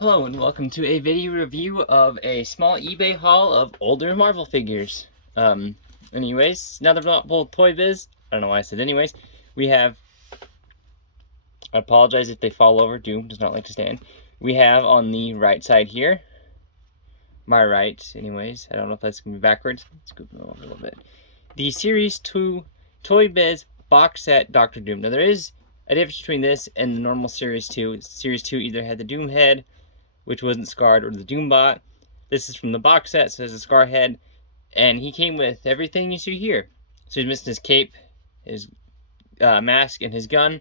Hello and welcome to a video review of a small eBay haul of older Marvel figures. Anyways, now that we're not both Toy Biz, I don't know why I said anyways, we have, I apologize if they fall over, Doom does not like to stand. We have on the right side here, my right anyways, I don't know if that's going to be backwards, scoop them over a little bit. The Series 2 Toy Biz box set Doctor Doom. Now there is a difference between this and the normal Series 2. Series 2 either had the Doom head, which wasn't scarred, or the Doombot. This is from the box set, so there's a scar head, and he came with everything you see here. So he's missing his cape, his mask, and his gun.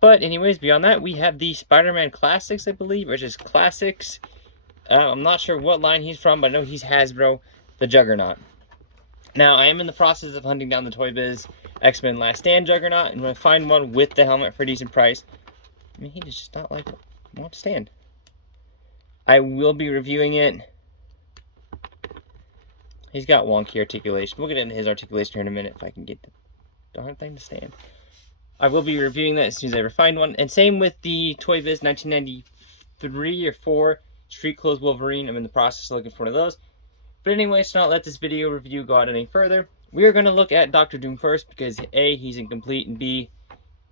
But anyways, beyond that, we have the Spider-Man Classics, I believe, or just Classics. I'm not sure what line he's from, but I know he's Hasbro, the Juggernaut. Now, I am in the process of hunting down the Toy Biz X-Men Last Stand Juggernaut, and when I find one with the helmet for a decent price, I mean, he does just not like it. I want to stand. I will be reviewing it. He's got wonky articulation. We'll get into his articulation here in a minute if I can get the darn thing to stand. I will be reviewing that as soon as I ever find one. And same with the Toy Biz 1993 or 4 Street Clothes Wolverine. I'm in the process of looking for one of those. But anyways, to not let this video review go out any further, we are going to look at Doctor Doom first because A, he's incomplete, and B,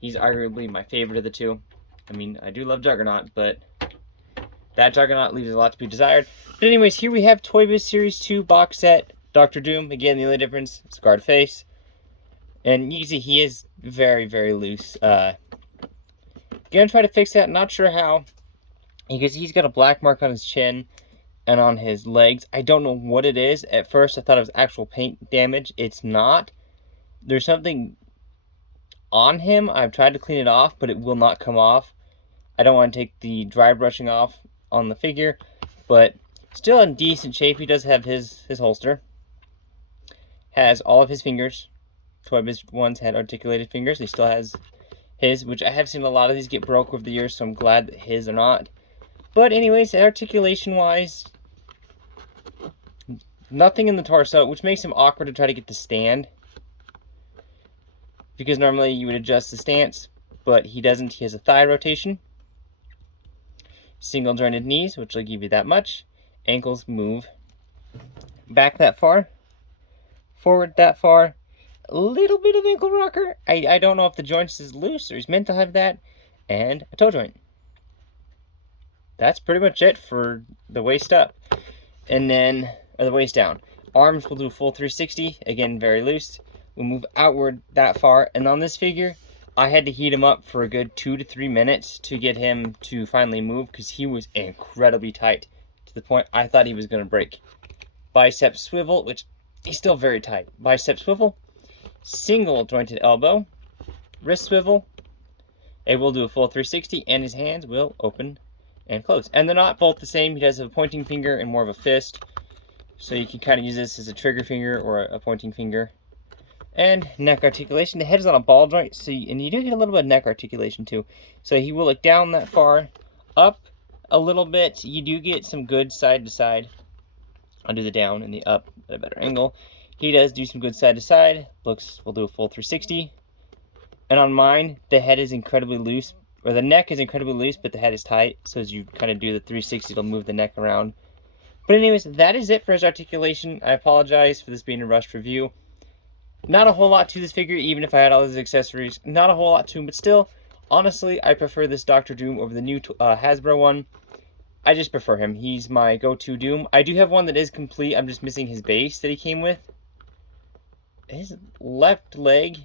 he's arguably my favorite of the two. I mean, I do love Juggernaut, but that Juggernaut leaves a lot to be desired. But anyways, here we have Toy Biz Series 2 box set, Doctor Doom. Again, the only difference, scarred face. And you can see he is very, very loose. Gonna try to fix that, not sure how. Because he's got a black mark on his chin and on his legs. I don't know what it is. At first, I thought it was actual paint damage. It's not. There's something on him. I've tried to clean it off, but it will not come off. I don't want to take the dry brushing off on the figure, but still in decent shape. He does have his holster. Has all of his fingers. Toy Biz ones had articulated fingers. He still has his, which I have seen a lot of these get broke over the years, so I'm glad that his are not. But anyways, articulation-wise, nothing in the torso, which makes him awkward to try to get the stand. Because normally you would adjust the stance, but he doesn't. He has a thigh rotation. Single jointed knees, which will give you that much. Ankles move back that far, forward that far. A little bit of ankle rocker. I don't know if the joint is loose or he's meant to have that. And a toe joint. That's pretty much it for the waist up. And then, the waist down. Arms will do a full 360. Again, very loose. We'll move outward that far. And on this figure, I had to heat him up for a good 2 to 3 minutes to get him to finally move because he was incredibly tight to the point I thought he was going to break. Bicep swivel, which he's still very tight. Bicep swivel, single jointed elbow, wrist swivel. It will do a full 360 and his hands will open and close. And they're not both the same. He does have a pointing finger and more of a fist. So you can kind of use this as a trigger finger or a pointing finger. And neck articulation. The head is on a ball joint, so and you do get a little bit of neck articulation too. So he will look down that far, up a little bit. You do get some good side to side. I'll do the down and the up at a better angle. He does do some good side to side. We'll do a full 360. And on mine, the head is incredibly loose, or the neck is incredibly loose, but the head is tight. So as you kind of do the 360, it'll move the neck around. But anyways, that is it for his articulation. I apologize for this being a rushed review. Not a whole lot to this figure, even if I had all these accessories. Not a whole lot to him, but still, honestly, I prefer this Doctor Doom over the new Hasbro one. I just prefer him. He's my go-to Doom. I do have one that is complete. I'm just missing his base that he came with. His left leg,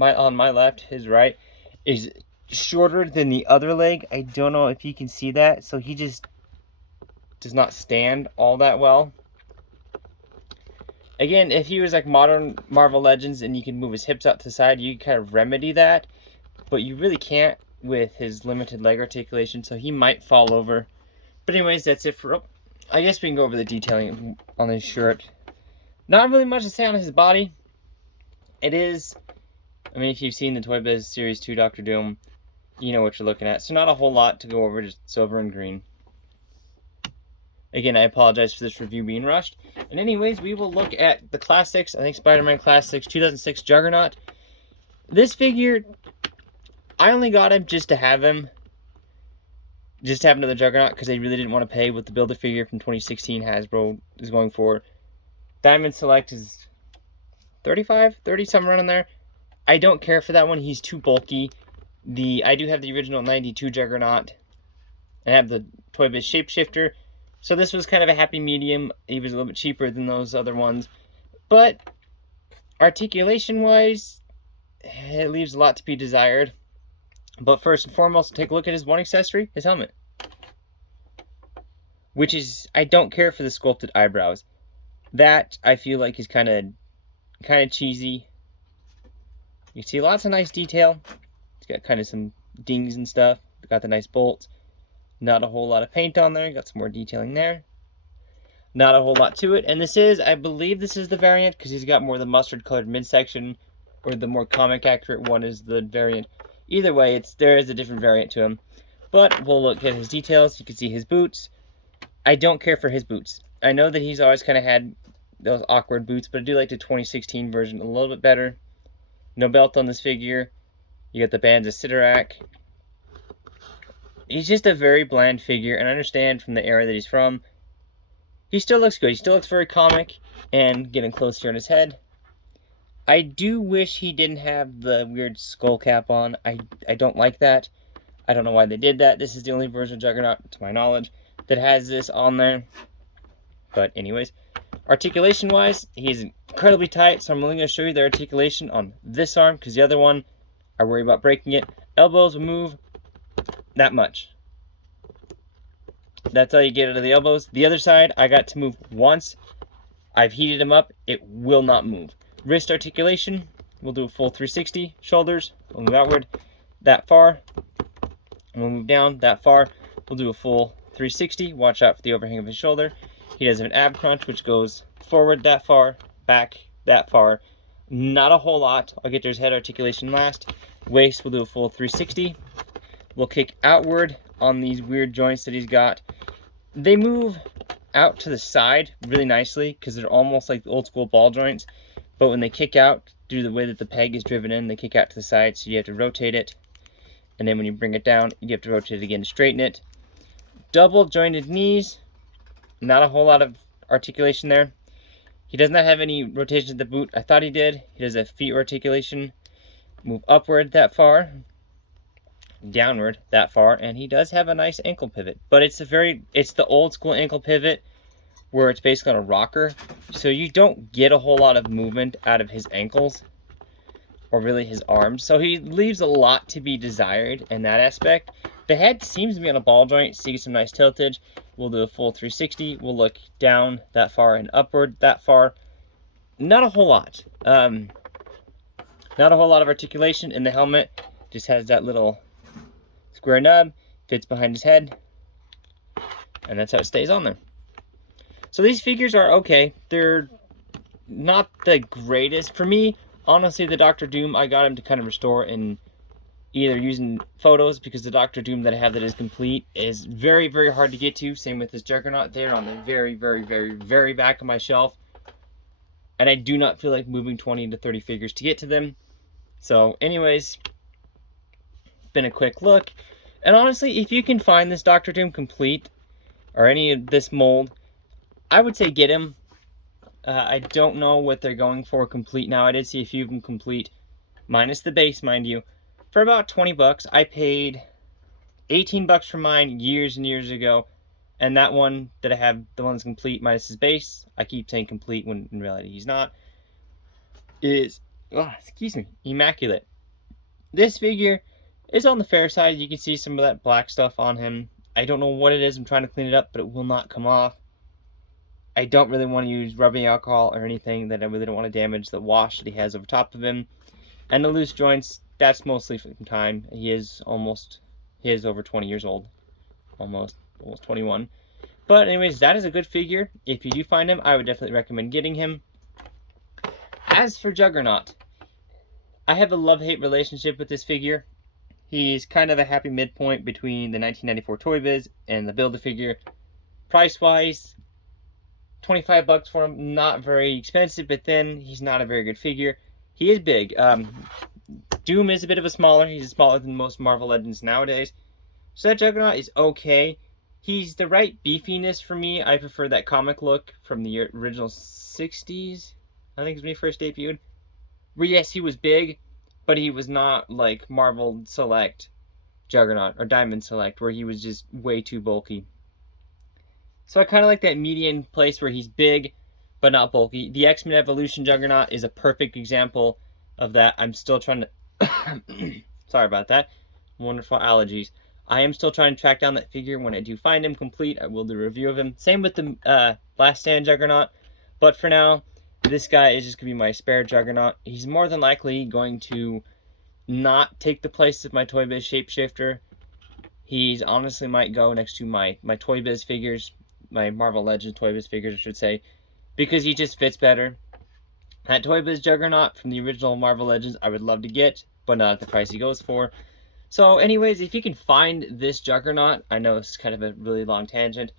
on my left, his right, is shorter than the other leg. I don't know if you can see that. So he just does not stand all that well. Again, if he was like modern Marvel Legends and you can move his hips out to the side, you can kind of remedy that. But you really can't with his limited leg articulation, so he might fall over. But anyways, that's it for... I guess we can go over the detailing on his shirt. Not really much to say on his body. It is... I mean, if you've seen the Toy Biz Series 2 Doctor Doom, you know what you're looking at. So not a whole lot to go over, just silver and green. Again, I apologize for this review being rushed. And anyways, we will look at the Classics. I think Spider-Man Classics 2006 Juggernaut. This figure, I only got him just to have him. just have another Juggernaut because they really didn't want to pay what the Build-A-Figure from 2016 Hasbro is going for. Diamond Select is 35, 30, somewhere around there. I don't care for that one. He's too bulky. I do have the original 92 Juggernaut. I have the Toy Biz Shapeshifter. So this was kind of a happy medium. He was a little bit cheaper than those other ones. But articulation-wise, it leaves a lot to be desired. But first and foremost, take a look at his one accessory, his helmet. Which is, I don't care for the sculpted eyebrows. That, I feel like, is kind of cheesy. You see lots of nice detail. It's got kind of some dings and stuff. Got the nice bolts. Not a whole lot of paint on there. Got some more detailing there. Not a whole lot to it. And this is, I believe this is the variant, because he's got more of the mustard colored midsection, or the more comic accurate one is the variant. Either way, there is a different variant to him. But we'll look at his details. You can see his boots. I don't care for his boots. I know that he's always kind of had those awkward boots, but I do like the 2016 version a little bit better. No belt on this figure. You got the bands of Sidorak. He's just a very bland figure, and I understand from the era that he's from. He still looks good. He still looks very comic, and getting closer on his head. I do wish he didn't have the weird skull cap on. I don't like that. I don't know why they did that. This is the only version of Juggernaut, to my knowledge, that has this on there. But anyways, articulation-wise, he's incredibly tight, so I'm only going to show you the articulation on this arm, because the other one, I worry about breaking it. Elbows will move that much. That's all you get out of the elbows. The other side, I got to move once. I've heated him up. It will not move. Wrist articulation, we'll do a full 360. Shoulders, we'll move outward that far. And we'll move down that far. We'll do a full 360. Watch out for the overhang of his shoulder. He does have an ab crunch, which goes forward that far, back that far. Not a whole lot. I'll get to his head articulation last. Waist, we'll do a full 360. We'll kick outward on these weird joints that he's got. They move out to the side really nicely because they're almost like the old school ball joints. But when they kick out, due to the way that the peg is driven in, they kick out to the side, so you have to rotate it. And then when you bring it down, you have to rotate it again to straighten it. Double jointed knees. Not a whole lot of articulation there. He does not have any rotation at the boot. I thought he did. He does have feet articulation. Move upward that far. Downward that far. And he does have a nice ankle pivot. But it's the old school ankle pivot where it's basically on a rocker. So you don't get a whole lot of movement out of his ankles. Or really his arms. So he leaves a lot to be desired in that aspect. The head seems to be on a ball joint, so you get some nice tiltage. We'll do a full 360. We'll look down that far and upward that far. Not a whole lot. Not a whole lot of articulation in the helmet. Just has that little square nub. Fits behind his head. And that's how it stays on there. So these figures are okay. They're not the greatest. For me, honestly, the Doctor Doom, I got him to kind of restore in either using photos, because the Doctor Doom that I have that is complete is very, very hard to get to. Same with this Juggernaut. They're on the very, very, very, very back of my shelf. And I do not feel like moving 20 to 30 figures to get to them. So anyways, been a quick look. And honestly, if you can find this Doctor Doom complete, or any of this mold, I would say get him. I don't know what they're going for complete now. I did see a few of them complete, minus the base, mind you, for about 20 bucks. I paid 18 bucks for mine years and years ago. And that one that I have, the one that's complete minus his base, I keep saying complete when in reality he's not, is, immaculate. This figure is on the fair side. You can see some of that black stuff on him. I don't know what it is. I'm trying to clean it up, but it will not come off. I don't really want to use rubbing alcohol or anything that I really don't want to damage the wash that he has over top of him. And the loose joints, that's mostly from time. He is over 20 years old. Almost 21. But anyways, that is a good figure. If you do find him, I would definitely recommend getting him. As for Juggernaut, I have a love-hate relationship with this figure. He's kind of a happy midpoint between the 1994 Toy Biz and the Build-A-Figure. Price-wise, 25 bucks for him, not very expensive, but then he's not a very good figure. He is big. Doom is a bit of a smaller. He's smaller than most Marvel Legends nowadays. So that Juggernaut is okay. He's the right beefiness for me. I prefer that comic look from the original 60s. I think it's when he first debuted. Where, yes, he was big, but he was not like Marvel Select Juggernaut or Diamond Select, where he was just way too bulky. So I kind of like that median place where he's big, but not bulky. The X-Men Evolution Juggernaut is a perfect example of that. I'm still trying to... Sorry about that. Wonderful allergies. I am still trying to track down that figure. When I do find him complete, I will do a review of him. Same with the Last Stand Juggernaut. But for now, this guy is just going to be my spare Juggernaut. He's more than likely going to not take the place of my Toy Biz Shapeshifter. He's honestly might go next to my Toy Biz figures, my Marvel Legends Toy Biz figures, I should say, because he just fits better. That Toy Biz Juggernaut from the original Marvel Legends, I would love to get, but not at the price he goes for. So anyways, if you can find this Juggernaut, I know it's kind of a really long tangent.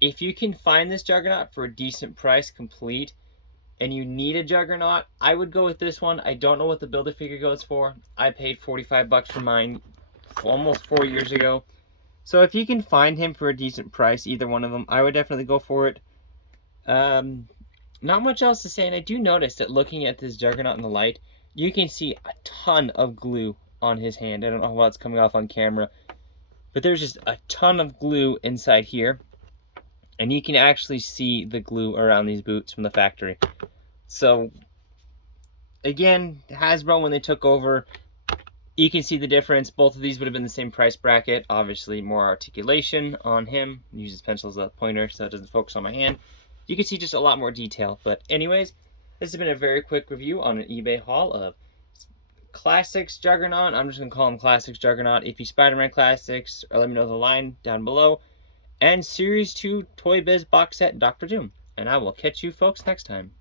If you can find this Juggernaut for a decent price complete, and you need a Juggernaut, I would go with this one. I don't know what the Build-A-Figure goes for. I paid 45 bucks for mine almost 4 years ago. So if you can find him for a decent price, either one of them, I would definitely go for it. Not much else to say, and I do notice that looking at this Juggernaut in the light, you can see a ton of glue on his hand. I don't know how well it's coming off on camera, but there's just a ton of glue inside here, and you can actually see the glue around these boots from the factory. So again, Hasbro, when they took over, you can see the difference. Both of these would have been the same price bracket. Obviously, more articulation on him. Uses pencil as a pointer, so it doesn't focus on my hand. You can see just a lot more detail. But anyways, this has been a very quick review on an eBay haul of Classics Juggernaut. I'm just going to call him Classics Juggernaut. If you Spider-Man Classics, or let me know the line down below. And Series 2 Toy Biz box set Doctor Doom. And I will catch you folks next time.